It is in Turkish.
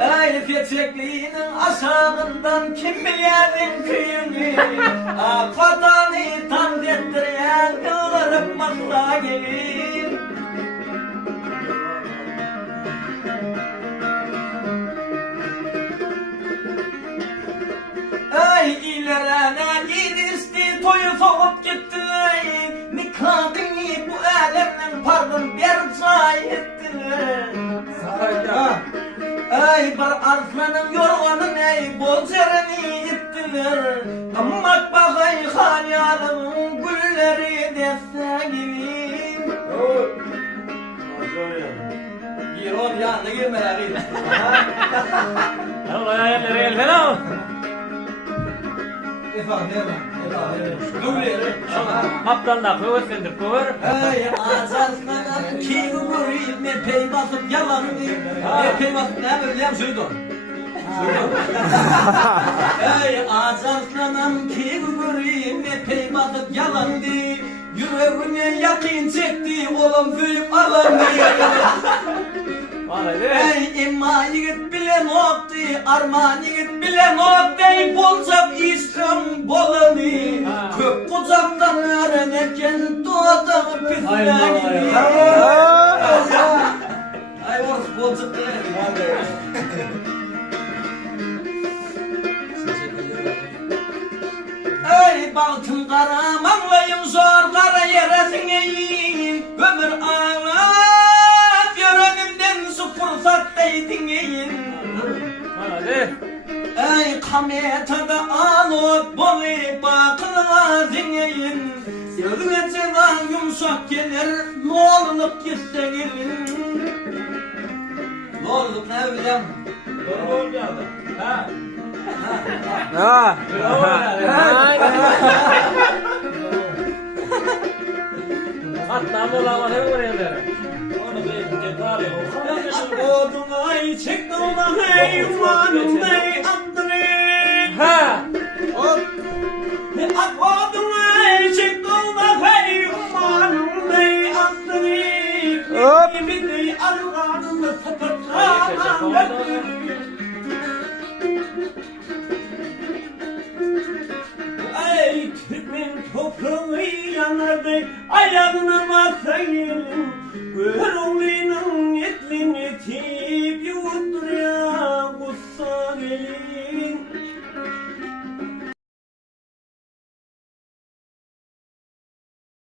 Ey peçekliğinin aşağından kim bilerin kıyını Katanı tam dettiren kıvırıp masla gelin Ey ilerine gidisti toyu soğup gitti Nikahını bu alemden pardon bir çay ettiler Ey bir arslanın yorganın ey bolcereni ittiler Ammak bakay halyalımın gülleri deste gibi Bir ol ya ne girmeler iyi Allah ya nereye geldi Kaptan da kıvır sendir kıvır. Ey azarslanın ki gurur me pey basıp yalan me pey basıp ne böyle şuydu Ey azarslanın ki gurur me pey basıp yalan di yüreğine yakın çekti oğlum büyük alan Ey imma yigit bilen oktu arman yigit bilen oktu bolcak işim bolani köp kucaktan öğrenirken doğduğu püfleni Ay orası bolcak Ey baltın kara manlayım zor kara yeresin eyin ömür ağlar yönümden su fırsat deydin eyin Ey kametada alıp boli bakıla zingeyin Yılgın çıdan yumuşak gelir Lolup gitse gelin Lolup ne bileyim Doğru olmadı. Ha. Ha. Hatta mola ne oraya Onu bir tarih Odun ay çekti ona heyvanım dey andri Ha. Odun ay çekti ona heyvanım dey andri Bitti arılarını satırtan Ey Türkmen toprağı yanardı ayağına basayım Görünlü